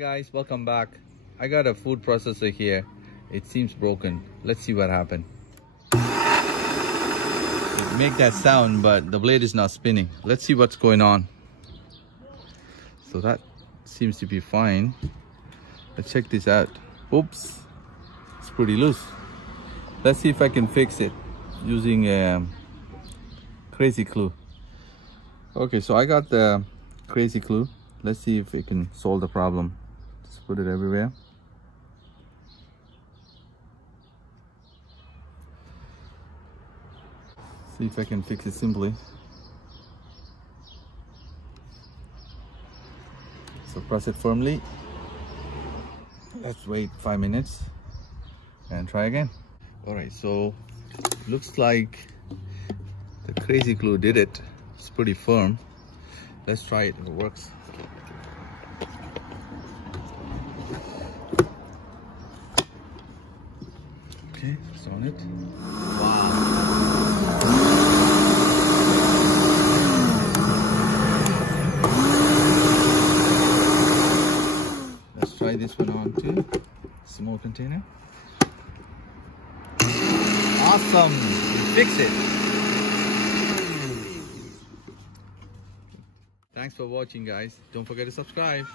Guys, welcome back. I got a food processor here. It seems broken. Let's see what happened. It make that sound, but the blade is not spinning. Let's see what's going on. So that seems to be fine. Let's check this out. Oops, it's pretty loose. Let's see if I can fix it using a crazy glue. Okay, so I got the crazy glue. Let's see if we can solve the problem. Just put it everywhere. See if I can fix it simply. So press it firmly. Let's wait 5 minutes and try again. Alright, so looks like the crazy glue did it. It's pretty firm. Let's try it if it works. Okay, it's on it. Wow. Let's try this one on too. Small container. Awesome! We fixed it. Thanks for watching, guys. Don't forget to subscribe.